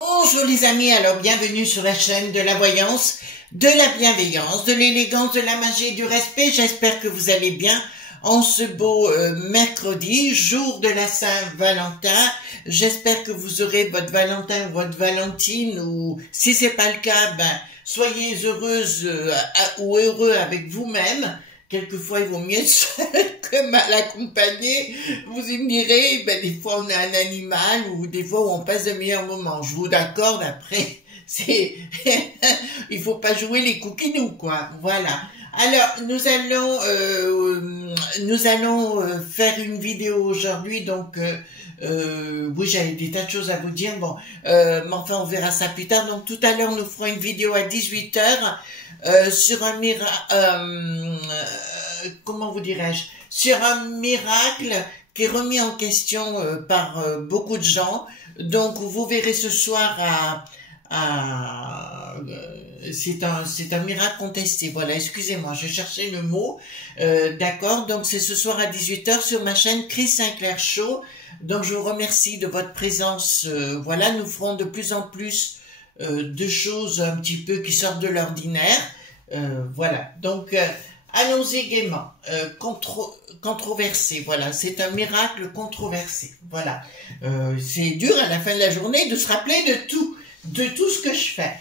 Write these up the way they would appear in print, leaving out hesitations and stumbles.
Bonjour les amis, alors bienvenue sur la chaîne de la voyance, de la bienveillance, de l'élégance, de la magie et du respect. J'espère que vous allez bien en ce beau mercredi, jour de la Saint-Valentin. J'espère que vous aurez votre Valentin ou votre Valentine, ou si c'est pas le cas, ben soyez heureuse ou heureux avec vous-même. Quelquefois, il vaut mieux être seul que mal accompagné. Vous me direz, ben, des fois, on est un animal ou des fois, où on passe de meilleurs moments. Je vous d'accorde, après, c'est, il faut pas jouer les coquinous, quoi. Voilà. Alors, nous allons faire une vidéo aujourd'hui, donc, oui, j'avais des tas de choses à vous dire, bon, mais enfin, on verra ça plus tard. Donc, tout à l'heure, nous ferons une vidéo à 18 h sur un comment vous dirais-je, sur un miracle qui est remis en question par beaucoup de gens. Donc, vous verrez ce soir c'est un miracle contesté. Voilà, excusez-moi, je cherchais le mot. D'accord, donc c'est ce soir à 18 h sur ma chaîne Chris Sinclair Show. Donc, je vous remercie de votre présence. Voilà, nous ferons de plus en plus de choses un petit peu qui sortent de l'ordinaire. Voilà, donc allons-y gaiement. Controversé, voilà, c'est un miracle controversé. Voilà, c'est dur à la fin de la journée de se rappeler de tout ce que je fais.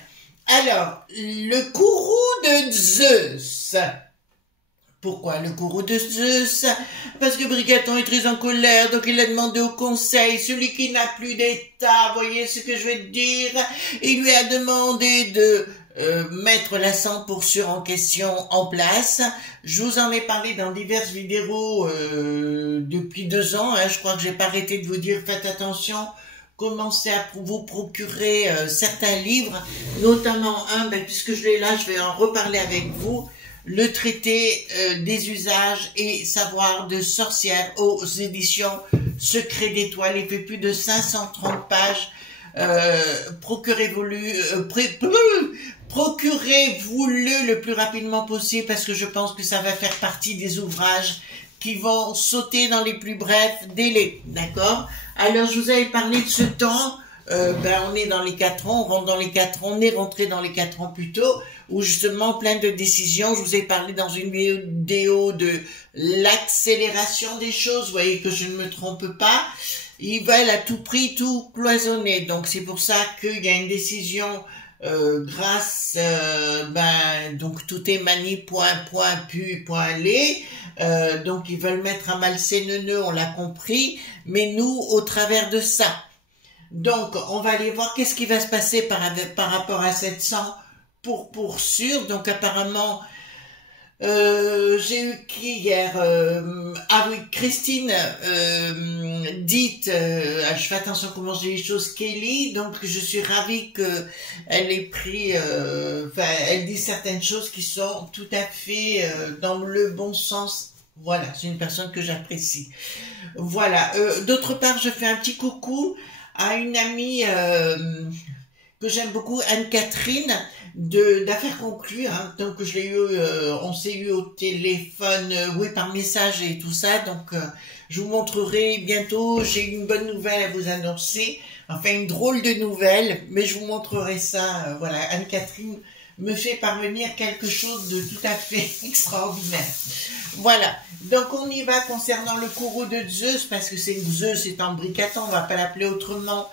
Alors, le courroux de Zeus. Pourquoi le courroux de Zeus? Parce que Brigaton est très en colère, donc il a demandé au conseil, celui qui n'a plus d'état, voyez ce que je veux dire, il lui a demandé de mettre la 100% en question en place. Je vous en ai parlé dans diverses vidéos depuis 2 ans, hein. Je crois que j'ai pas arrêté de vous dire, faites attention, commencez à vous procurer certains livres, notamment un, ben, puisque je l'ai là, je vais en reparler avec vous, le traité des usages et savoirs de sorcières aux éditions Secret d'Étoile. Il fait plus de 530 pages. Procurez-vous-le le plus rapidement possible parce que je pense que ça va faire partie des ouvrages qui vont sauter dans les plus brefs délais. D'accord? Alors, je vous avais parlé de ce temps. On est dans les 4 ans, on rentre dans les 4 ans, on est rentré dans les 4 ans plus tôt, où justement plein de décisions. Je vous ai parlé dans une vidéo de l'accélération des choses, vous voyez que je ne me trompe pas. Ils veulent à tout prix tout cloisonner, donc c'est pour ça qu'il y a une décision grâce, donc tout est mani, point, pu, point, les. Donc ils veulent mettre à mal ces neuneux, on l'a compris, mais nous, au travers de ça. Donc, on va aller voir qu'est-ce qui va se passer par rapport à 700 pour sûr. Donc, apparemment, j'ai eu qui hier? Ah oui, Christine dite, je fais attention comment je dis les choses, Kelly. Donc, je suis ravie que elle ait pris, elle dit certaines choses qui sont tout à fait dans le bon sens. Voilà, c'est une personne que j'apprécie. Voilà. D'autre part, je fais un petit coucou à une amie que j'aime beaucoup, Anne-Catherine, d'Affaires Conclues, hein. Donc je l'ai eu, on s'est eu au téléphone, oui, par message et tout ça, donc je vous montrerai bientôt, j'ai une bonne nouvelle à vous annoncer, enfin une drôle de nouvelle, mais je vous montrerai ça, voilà, Anne-Catherine me fait parvenir quelque chose de tout à fait extraordinaire. Voilà, donc on y va concernant le courroux de Zeus, parce que Zeus est en Brigaton, on va pas l'appeler autrement,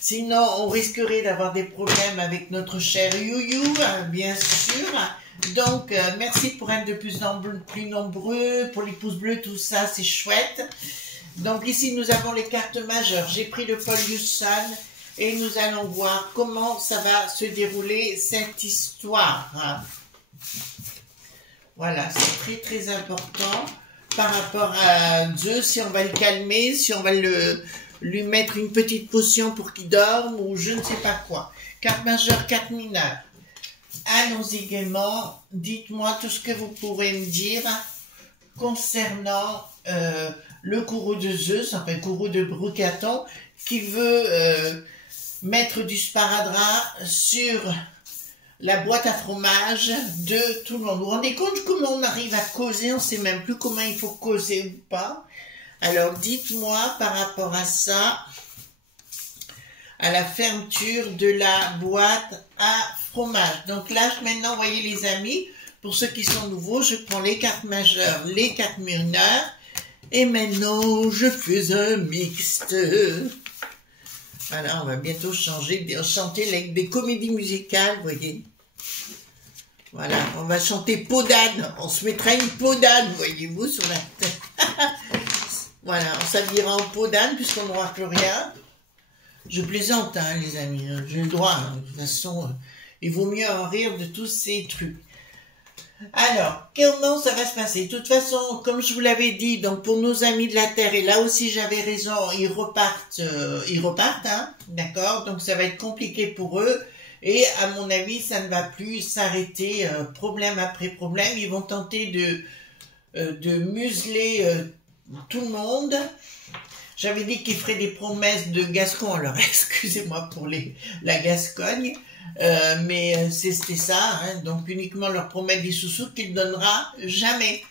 sinon on risquerait d'avoir des problèmes avec notre cher Youyou, hein, bien sûr. Donc merci pour être de plus nombreux, pour les pouces bleus, tout ça, c'est chouette. Donc ici nous avons les cartes majeures, j'ai pris le Paul Husson, et nous allons voir comment ça va se dérouler cette histoire. Voilà, c'est très très important par rapport à Zeus, si on va le calmer, si on va lui mettre une petite potion pour qu'il dorme ou je ne sais pas quoi. Carte majeure, carte mineure. Allons-y gaiement. Dites-moi tout ce que vous pourrez me dire concernant le courroux de Zeus, enfin le courroux de Brucaton, qui veut mettre du sparadrap sur la boîte à fromage de tout le monde. Vous vous rendez compte comment on arrive à causer? On ne sait même plus comment il faut causer ou pas. Alors dites-moi par rapport à ça, à la fermeture de la boîte à fromage. Donc là, maintenant, vous voyez les amis, pour ceux qui sont nouveaux, je prends les cartes majeures, les cartes mineures, et maintenant, je fais un mixte. Voilà, on va bientôt chanter des comédies musicales, vous voyez. Voilà, on va chanter peau d'âne. On se mettra une peau d'âne, voyez-vous, sur la tête. Voilà, on s'habillera en peau d'âne puisqu'on n'aura plus rien. Je plaisante, hein, les amis. J'ai le droit. Hein. De toute façon, il vaut mieux en rire de tous ces trucs. Alors, comment ça va se passer? De toute façon, comme je vous l'avais dit, donc pour nos amis de la Terre, et là aussi j'avais raison, ils repartent, hein, d'accord? Donc ça va être compliqué pour eux, et à mon avis, ça ne va plus s'arrêter problème après problème. Ils vont tenter de museler tout le monde. J'avais dit qu'ils feraient des promesses de Gascon, alors excusez-moi pour la Gascogne. Mais c'était ça, hein, donc uniquement leur promettre des sous-sous qu'il ne donnera jamais.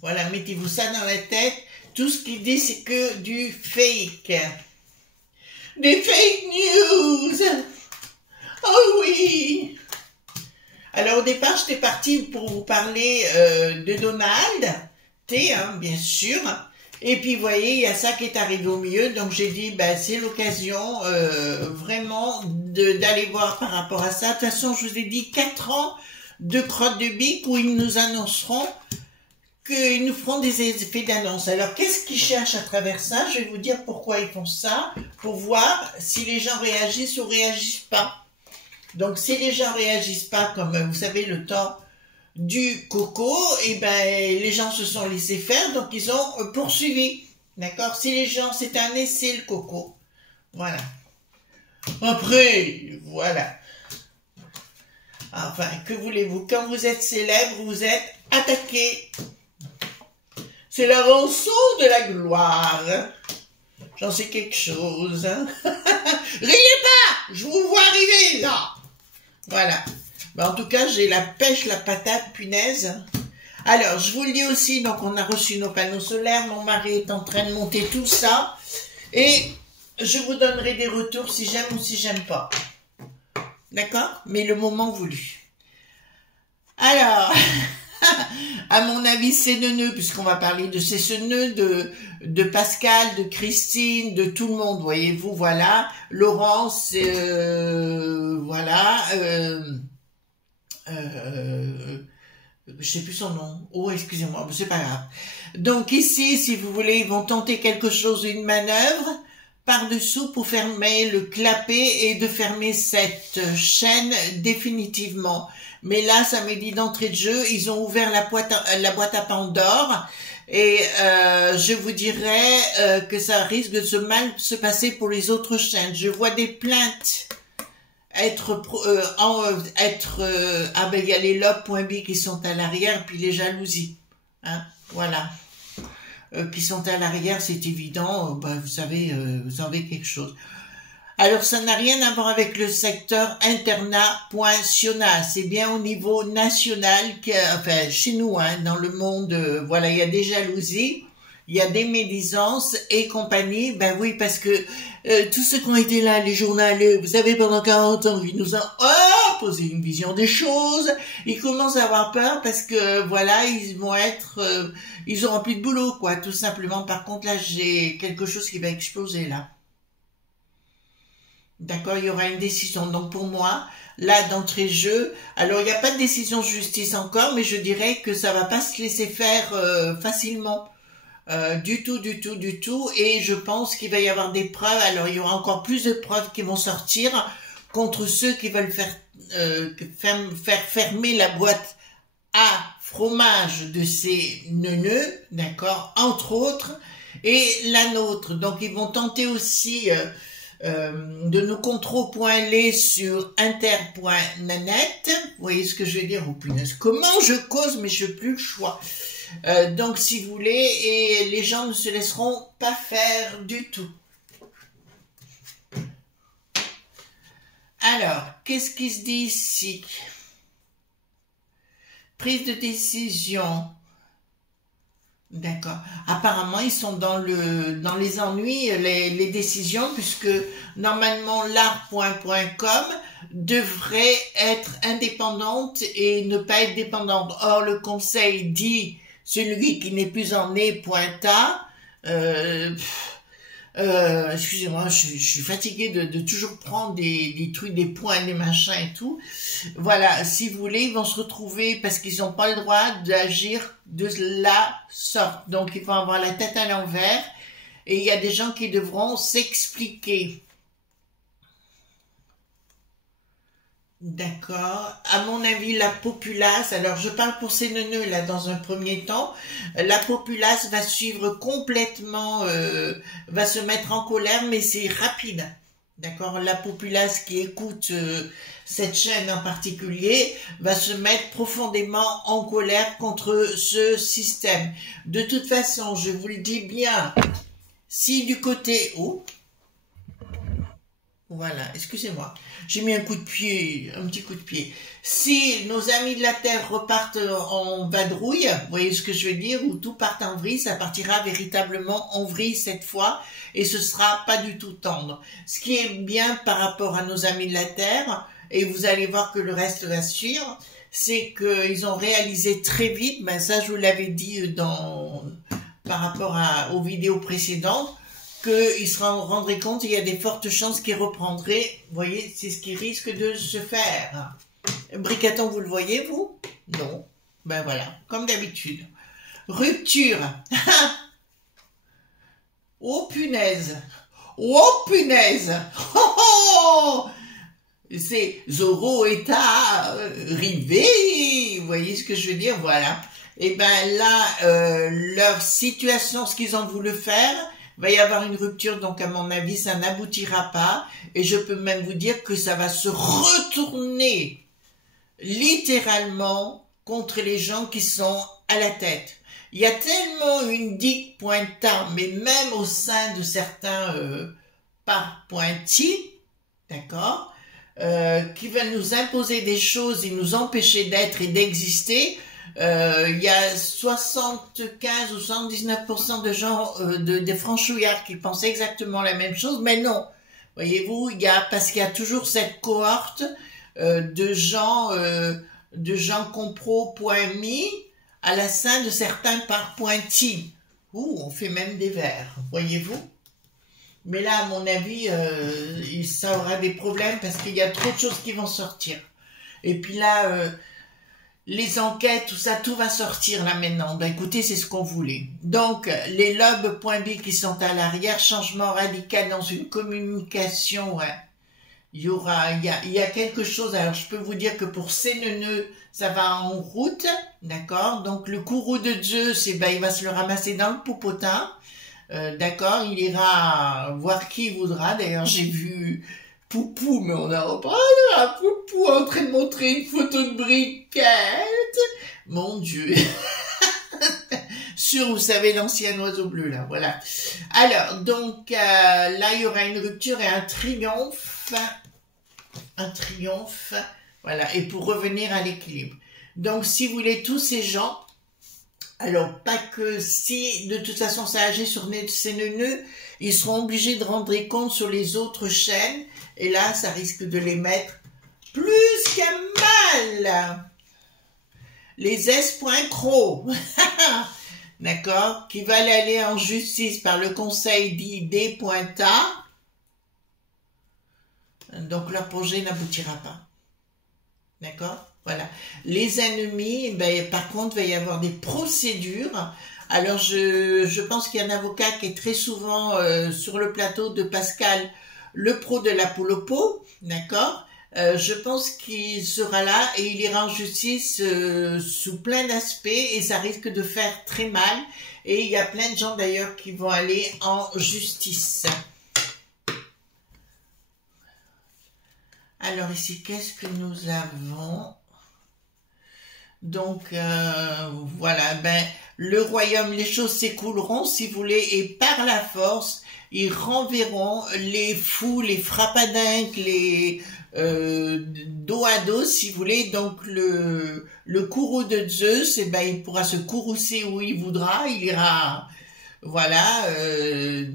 Voilà, mettez-vous ça dans la tête. Tout ce qu'il dit, c'est que du fake. Des fake news. Oh oui. Alors au départ, j'étais partie pour vous parler de Donald T, hein, bien sûr. Et puis, vous voyez, il y a ça qui est arrivé au milieu. Donc, j'ai dit, ben, c'est l'occasion vraiment d'aller voir par rapport à ça. De toute façon, je vous ai dit 4 ans de crotte de bique où ils nous annonceront qu'ils nous feront des effets d'annonce. Alors, qu'est-ce qu'ils cherchent à travers ça? Je vais vous dire pourquoi ils font ça, pour voir si les gens réagissent ou réagissent pas. Donc, si les gens réagissent pas, comme vous savez, le temps du coco, et ben les gens se sont laissés faire, donc ils ont poursuivi. D'accord? Si les gens, c'est un essai le coco. Voilà. Après, voilà. Enfin, que voulez-vous? Quand vous êtes célèbre, vous êtes attaqué. C'est la rançon de la gloire. J'en sais quelque chose. Hein? Riez pas! Je vous vois arriver, là! Voilà. Ben, en tout cas, j'ai la pêche, la patate, punaise. Alors, je vous le dis aussi, donc on a reçu nos panneaux solaires, mon mari est en train de monter tout ça, et je vous donnerai des retours si j'aime ou si j'aime pas. D'accord? Mais le moment voulu. Alors, à mon avis, c'est neuneux, puisqu'on va parler de ces nœuds de Pascal, de Christine, de tout le monde, voyez-vous, voilà. Laurence, voilà, je sais plus son nom. Oh, excusez-moi, c'est pas grave. Donc ici, si vous voulez, ils vont tenter quelque chose, une manœuvre par-dessous pour fermer le clapet et de fermer cette chaîne définitivement. Mais là, ça me dit d'entrée de jeu, ils ont ouvert la boîte à Pandore et je vous dirais que ça risque de se passer pour les autres chaînes. Je vois des plaintes ah ben il y a les lobes.b qui sont à l'arrière, puis les jalousies, hein, voilà, qui sont à l'arrière, c'est évident, ben, vous savez quelque chose. Alors ça n'a rien à voir avec le secteur internat.siona, c'est bien au niveau national, enfin chez nous, hein, dans le monde, voilà, il y a des jalousies, il y a des médisances et compagnie, ben oui, parce que tous ceux qui ont été là, les journalistes, vous savez, pendant 40 ans, ils nous ont posé une vision des choses, ils commencent à avoir peur parce que, voilà, ils vont être, ils auront plus de boulot, quoi, tout simplement. Par contre, là, j'ai quelque chose qui va exploser, là. D'accord, il y aura une décision. Donc, pour moi, là, d'entrée de jeu, alors, il n'y a pas de décision de justice encore, mais je dirais que ça va pas se laisser faire facilement. Du tout, et je pense qu'il va y avoir des preuves, alors il y aura encore plus de preuves qui vont sortir contre ceux qui veulent faire fermer la boîte A, fromage de ces neuneux, d'accord, entre autres, et la nôtre. Donc, ils vont tenter aussi de nous contrôler sur inter.nanet. Vous voyez ce que je veux dire? Oh punaise, comment je cause, mais je n'ai plus le choix. Donc, si vous voulez, et les gens ne se laisseront pas faire du tout. Alors, qu'est-ce qui se dit ici? Prise de décision. D'accord. Apparemment, ils sont dans les ennuis, les décisions, puisque normalement l'art.com devrait être indépendante et ne pas être dépendante. Or, le conseil dit celui qui n'est plus en nez.ta. Excusez-moi, je suis fatiguée de toujours prendre des trucs, des points, des machins et tout. Voilà, si vous voulez, ils vont se retrouver parce qu'ils n'ont pas le droit d'agir de la sorte. Donc, ils vont avoir la tête à l'envers et il y a des gens qui devront s'expliquer. D'accord. À mon avis, la populace, alors je parle pour ces neuneux là dans un premier temps, la populace va suivre complètement, va se mettre en colère, mais c'est rapide. D'accord. La populace qui écoute cette chaîne en particulier va se mettre profondément en colère contre ce système. De toute façon, je vous le dis bien, si du côté... Oh, voilà, excusez-moi. J'ai mis un coup de pied, un petit coup de pied. Si nos amis de la Terre repartent en vadrouille, vous voyez ce que je veux dire, ou tout part en vrille, ça partira véritablement en vrille cette fois, et ce sera pas du tout tendre. Ce qui est bien par rapport à nos amis de la Terre, et vous allez voir que le reste va suivre, c'est qu'ils ont réalisé très vite, ben ça je vous l'avais dit par rapport aux vidéos précédentes, qu'ils se rendraient compte, il y a des fortes chances qu'ils reprendraient. Vous voyez, c'est ce qui risque de se faire. Bricaton, vous le voyez, vous? Non. Ben voilà, comme d'habitude. Rupture. Oh punaise. Oh punaise. Oh, oh. C'est Zorro est arrivé. Vous voyez ce que je veux dire? Voilà. Et ben là, leur situation, ce qu'ils ont voulu faire, va y avoir une rupture, donc à mon avis, ça n'aboutira pas. Et je peux même vous dire que ça va se retourner littéralement contre les gens qui sont à la tête. Il y a tellement une digue pointard, mais même au sein de certains par pointis, d'accord, qui veulent nous imposer des choses et nous empêcher d'être et d'exister. Il y a 75 ou 79% de gens, des franchouillards qui pensent exactement la même chose, mais non. Voyez-vous, parce qu'il y a toujours cette cohorte de gens compro.me à la sein de certains par pointis. Ouh, on fait même des vers, voyez-vous. Mais là, à mon avis, ça aura des problèmes parce qu'il y a trop de choses qui vont sortir. Et puis là... les enquêtes, tout ça, tout va sortir là maintenant. Ben écoutez, c'est ce qu'on voulait. Donc, les lobes.b qui sont à l'arrière, changement radical dans une communication, ouais. Il y a quelque chose. Alors, je peux vous dire que pour ces neuneux, ça va en route, d'accord. Donc, le courroux de Zeus, il va se le ramasser dans le popotin, d'accord. Il ira voir qui il voudra. D'ailleurs, j'ai vu Poupou, mais on a repris un Poupou en train de montrer une photo de briquette. Mon Dieu. Sur, vous savez, l'ancien oiseau bleu, là, voilà. Alors, donc, là, il y aura une rupture et un triomphe. Un triomphe. Voilà, et pour revenir à l'équilibre. Donc, si vous voulez, tous ces gens, alors, pas que si, de toute façon, ça agit sur ces neuneux, ils seront obligés de rendre compte sur les autres chaînes. Et là, ça risque de les mettre plus qu'à mal. Les S.cro, d'accord, qui veulent aller en justice par le conseil d'ID.ta. Donc, leur projet n'aboutira pas. D'accord? Voilà. Les ennemis, par contre, il va y avoir des procédures. Alors, je pense qu'il y a un avocat qui est très souvent sur le plateau de Pascal, le pro de la poule au pot, d'accord, Je pense qu'il sera là et il ira en justice sous plein d'aspects et ça risque de faire très mal. Et il y a plein de gens d'ailleurs qui vont aller en justice. Alors ici, qu'est-ce que nous avons? Donc voilà, ben le royaume, les choses s'écouleront si vous voulez et par la force, ils renverront les fous, les frappadinques, les dos à dos si vous voulez. Donc le courroux de Zeus, eh ben il pourra se courroucer où il voudra, il ira voilà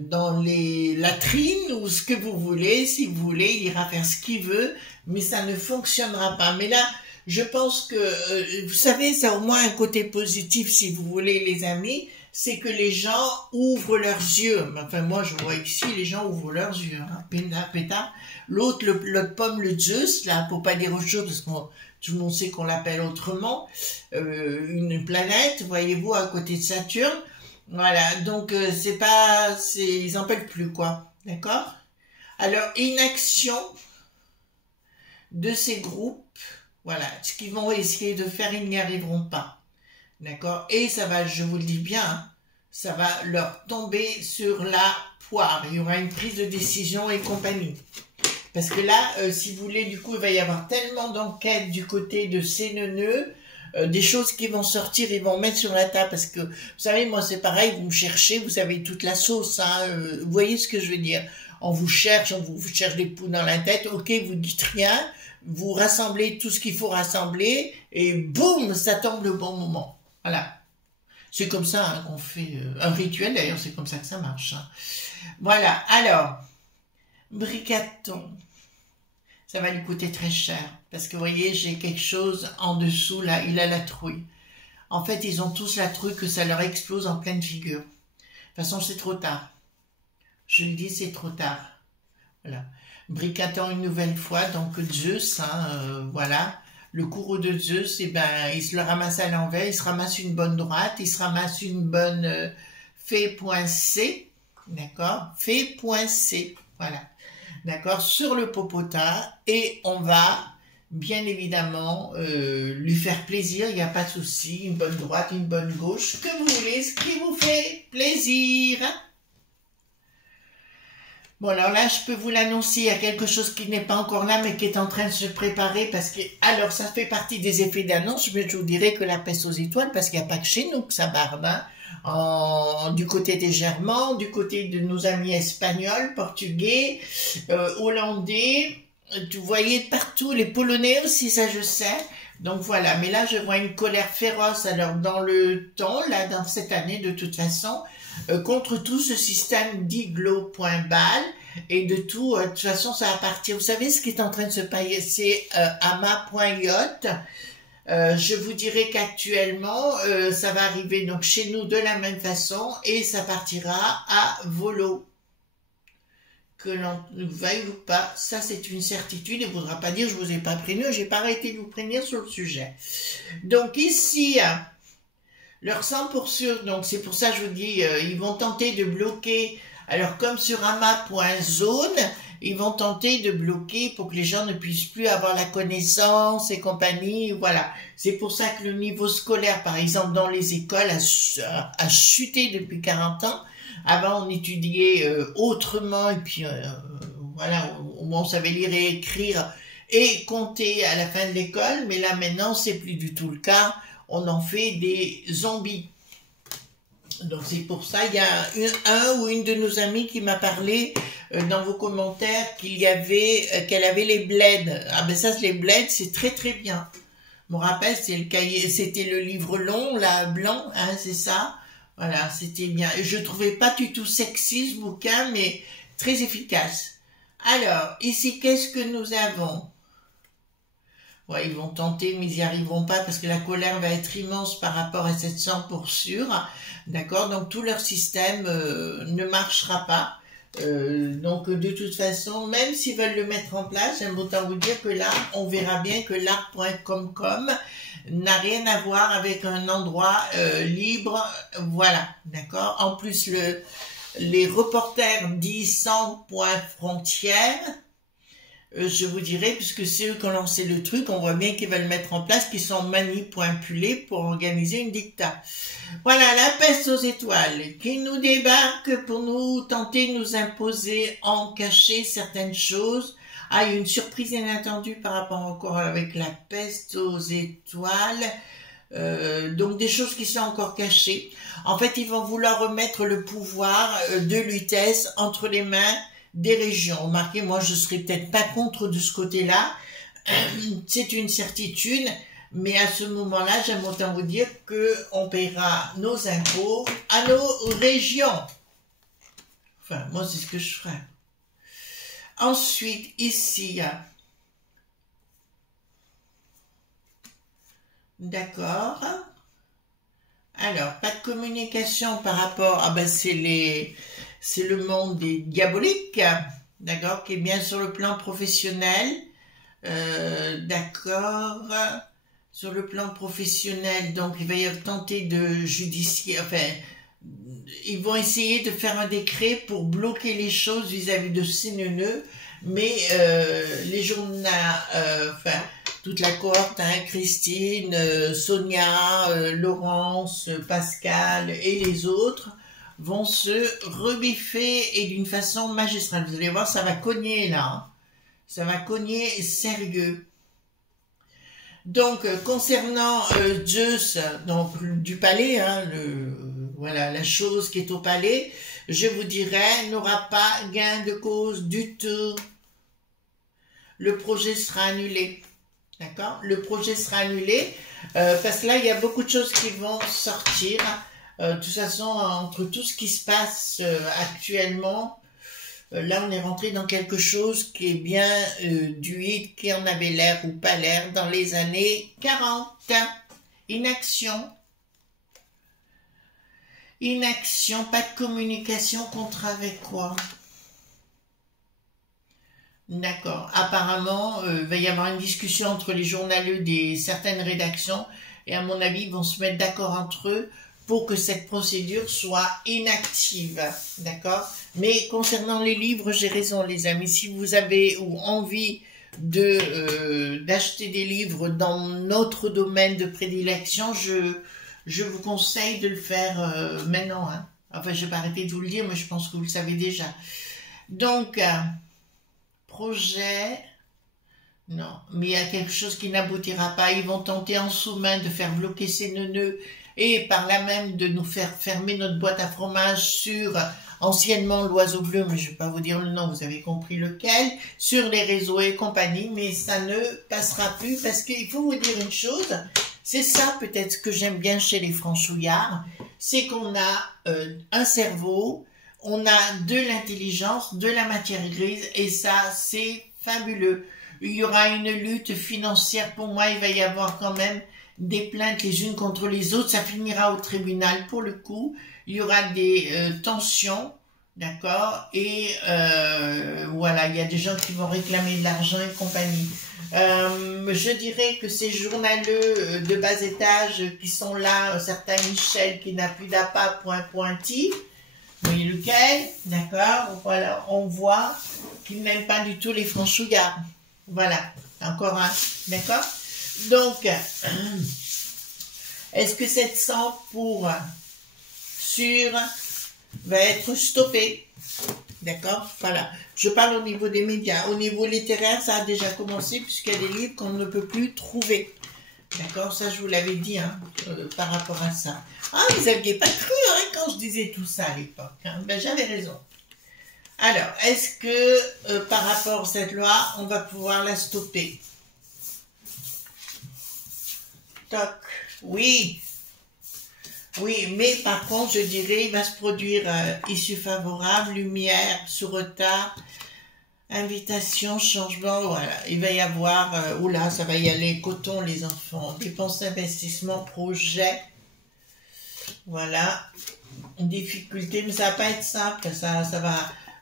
dans les latrines ou ce que vous voulez, si vous voulez, il ira faire ce qu'il veut, mais ça ne fonctionnera pas. Mais là, je pense que, vous savez, ça a au moins un côté positif, si vous voulez, les amis, c'est que les gens ouvrent leurs yeux. Enfin, moi, je vois ici, les gens ouvrent leurs yeux. Hein. Pétard. L'autre, le pomme, le Zeus, là, pour pas dire autre chose, parce que tout le monde sait qu'on l'appelle autrement, une planète, voyez-vous, à côté de Saturne. Voilà, donc ils en peuvent plus, quoi. D'accord? Alors, inaction de ces groupes, voilà, ce qu'ils vont essayer de faire, ils n'y arriveront pas. D'accord? Et ça va, je vous le dis bien, hein, ça va leur tomber sur la poire. Il y aura une prise de décision et compagnie. Parce que là, si vous voulez, du coup, il va y avoir tellement d'enquêtes du côté de ces neuneux, des choses qui vont sortir, ils vont mettre sur la table. Parce que, vous savez, moi, c'est pareil, vous me cherchez, vous avez toute la sauce. Hein, vous voyez ce que je veux dire? On vous cherche des poux dans la tête. Ok, vous dites rien. Vous rassemblez tout ce qu'il faut rassembler et boum, ça tombe le bon moment. Voilà. C'est comme ça hein, qu'on fait un rituel, d'ailleurs, c'est comme ça que ça marche. Hein. Voilà, alors, Bricaton, ça va lui coûter très cher. Parce que, vous voyez, j'ai quelque chose en dessous, là, il a la trouille. En fait, ils ont tous la trouille que ça leur explose en pleine figure. De toute façon, c'est trop tard. Je le dis, c'est trop tard. Voilà. Bricaton une nouvelle fois, donc Zeus, hein, voilà, le courroux de Zeus, eh ben, il se le ramasse à l'envers, il se ramasse une bonne droite, il se ramasse une bonne fée.c, d'accord, fée.c, voilà, d'accord, sur le popotin, et on va, bien évidemment, lui faire plaisir, il n'y a pas de souci, une bonne droite, une bonne gauche, ce que vous voulez, ce qui vous fait plaisir, hein. Bon, alors là, je peux vous l'annoncer, il y a quelque chose qui n'est pas encore là, mais qui est en train de se préparer, parce que, alors, ça fait partie des effets d'annonce, mais je vous dirais que la peste aux étoiles, parce qu'il n'y a pas que chez nous que ça barbe, hein. Du côté des Germains, du côté de nos amis espagnols, portugais, hollandais, vous voyez partout, les Polonais aussi, ça je sais. Donc voilà, mais là, je vois une colère féroce, alors, dans le temps, là, dans cette année, de toute façon, contre tout ce système d'iglo.bal et de tout, de toute façon ça va partir. Vous savez ce qui est en train de se passer à ma.yacht, je vous dirais qu'actuellement ça va arriver donc chez nous de la même façon et ça partira à volo. Que l'on veuille ou pas, ça c'est une certitude, il ne faudra pas dire je vous ai pas prévenu, j'ai pas arrêté de vous prévenir sur le sujet. Donc ici, leur 100%, donc c'est pour ça que je vous dis, ils vont tenter de bloquer, alors comme sur ama.zone, ils vont tenter de bloquer pour que les gens ne puissent plus avoir la connaissance et compagnie, voilà. C'est pour ça que le niveau scolaire, par exemple, dans les écoles, a chuté depuis 40 ans. Avant, on étudiait autrement, et puis voilà, au moins on savait lire et écrire et compter à la fin de l'école, mais là maintenant, c'est plus du tout le cas. On en fait des zombies. Donc c'est pour ça, il y a un ou une de nos amies qui m'a parlé dans vos commentaires qu'elle avait les bleds. Ah ben ça, les bleds, c'est très très bien. Je me rappelle, c'est le cahier, c'était le livre long, là, blanc, hein, c'est ça. Voilà, c'était bien. Et je trouvais pas du tout sexy ce bouquin, mais très efficace. Alors, ici, qu'est-ce que nous avons? Ouais, ils vont tenter, mais ils n'y arriveront pas parce que la colère va être immense par rapport à cette sang pour sûr. D'accord? Donc, tout leur système ne marchera pas. Donc, de toute façon, même s'ils veulent le mettre en place, j'aime autant vous dire que là, on verra bien que l'art.com n'a rien à voir avec un endroit libre. Voilà, d'accord? En plus, les reporters disent sans point frontière. je vous dirai, puisque c'est eux qui ont lancé le truc, on voit bien qu'ils veulent le mettre en place, qu'ils sont manipulés pour organiser une dictat. Voilà, la peste aux étoiles, qui nous débarque pour nous tenter de nous imposer en cacher certaines choses. Ah, il y a une surprise inattendue par rapport encore avec la peste aux étoiles. Donc des choses qui sont encore cachées. En fait, ils vont vouloir remettre le pouvoir de Lutèce entre les mains des régions. Remarquez, moi je serais peut-être pas contre de ce côté-là, c'est une certitude, mais à ce moment-là, j'aime autant vous dire que on paiera nos impôts à nos régions. Enfin, moi c'est ce que je ferai. Ensuite, ici, d'accord. Alors, pas de communication par rapport, ah ben c'est le monde des diaboliques, d'accord, qui est bien sur le plan professionnel, d'accord, sur le plan professionnel, donc il va y avoir tenter de judicier, enfin, ils vont essayer de faire un décret pour bloquer les choses vis-à-vis de ces neuneux, mais les journaux, enfin, toute la cohorte, hein, Christine, Sonia, Laurence, Pascal et les autres, vont se rebiffer et d'une façon magistrale. Vous allez voir, ça va cogner là. Hein. Ça va cogner sérieux. Donc, concernant Zeus, donc du palais, hein, voilà, la chose qui est au palais, je vous dirais, n'aura pas gain de cause du tout. Le projet sera annulé. D'accord? Le projet sera annulé parce que là, il y a beaucoup de choses qui vont sortir. De toute façon, entre tout ce qui se passe actuellement, là, on est rentré dans quelque chose qui est bien du hit qui en avait l'air ou pas l'air dans les années 40. Inaction. Inaction, pas de communication, contrat avec quoi? D'accord. Apparemment, il va y avoir une discussion entre les journaleux des certaines rédactions et à mon avis, ils vont se mettre d'accord entre eux pour que cette procédure soit inactive. D'accord? Mais concernant les livres, j'ai raison les amis. Si vous avez ou envie d'acheter des livres dans notre domaine de prédilection, je vous conseille de le faire maintenant. Hein. Enfin, je vais pas arrêter de vous le dire, mais je pense que vous le savez déjà. Donc... projet, non, mais il y a quelque chose qui n'aboutira pas. Ils vont tenter en sous-main de faire bloquer ces neuneux et par là même de nous faire fermer notre boîte à fromage sur anciennement l'Oiseau Bleu, mais je ne vais pas vous dire le nom, vous avez compris lequel, sur les réseaux et compagnie, mais ça ne passera plus parce qu'il faut vous dire une chose, c'est ça peut-être ce que j'aime bien chez les franchouillards, c'est qu'on a un cerveau, on a de l'intelligence, de la matière grise, et ça, c'est fabuleux. Il y aura une lutte financière, pour moi, il va y avoir quand même des plaintes les unes contre les autres, ça finira au tribunal pour le coup, il y aura des tensions, d'accord, et voilà, il y a des gens qui vont réclamer de l'argent et compagnie. Je dirais que ces journaleux de bas étage qui sont là, un certain Michel qui n'a plus d'appât, pointi, vous voyez lequel, d'accord, voilà, on voit qu'il n'aime pas du tout les franchouillards. Voilà, encore un, d'accord. Donc, est-ce que cette 100 pour sûr va être stoppée? D'accord, voilà. Je parle au niveau des médias. Au niveau littéraire, ça a déjà commencé puisqu'il y a des livres qu'on ne peut plus trouver. D'accord, ça je vous l'avais dit hein, par rapport à ça. Ah, vous n'aviez pas cru hein, quand je disais tout ça à l'époque. Hein. Ben, j'avais raison. Alors, est-ce que par rapport à cette loi, on va pouvoir la stopper? Toc. Oui. Oui, mais par contre, je dirais, il va se produire issue favorable, lumière, sous retard, invitation, changement, voilà. Il va y avoir, oula, ça va y aller, coton les enfants, dépenses, investissements, projets, voilà. Une difficulté, mais ça va pas être simple, ça va,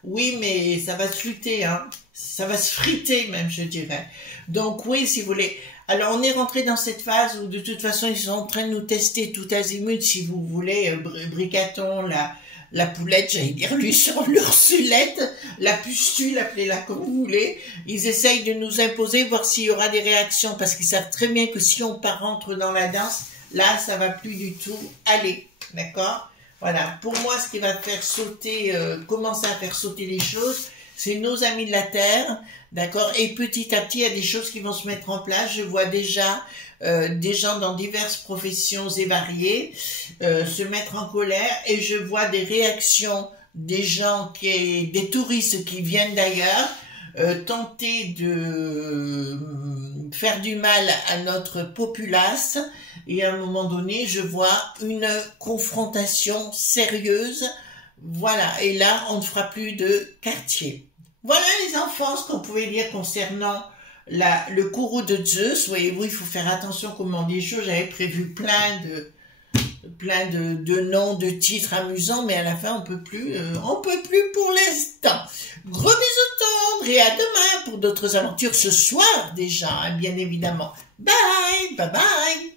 oui, mais ça va se lutter, hein. Ça va se friter même, je dirais. Donc oui, si vous voulez. Alors on est rentré dans cette phase où de toute façon ils sont en train de nous tester tout azimut, si vous voulez, Bricaton, la poulette, j'allais dire l'Ursulette, la pustule, appelez-la comme vous voulez. Ils essayent de nous imposer, voir s'il y aura des réactions, parce qu'ils savent très bien que si on rentre dans la danse, là, ça va plus du tout aller, d'accord? Voilà, pour moi, ce qui va faire sauter, commencer à faire sauter les choses, c'est nos amis de la Terre, d'accord? Et petit à petit, il y a des choses qui vont se mettre en place. Je vois déjà des gens dans diverses professions et variées se mettre en colère, et je vois des réactions des gens, des touristes qui viennent d'ailleurs, tenter de faire du mal à notre populace, et à un moment donné, je vois une confrontation sérieuse. Voilà, et là, on ne fera plus de quartier. Voilà les enfants, ce qu'on pouvait dire concernant le courroux de Zeus. Voyez-vous, il faut faire attention comment on dit les choses. J'avais prévu plein de noms, de titres amusants, mais à la fin, on peut plus pour l'instant. Gros bisous tendres et à demain pour d'autres aventures ce soir déjà, hein, bien évidemment. Bye, bye bye.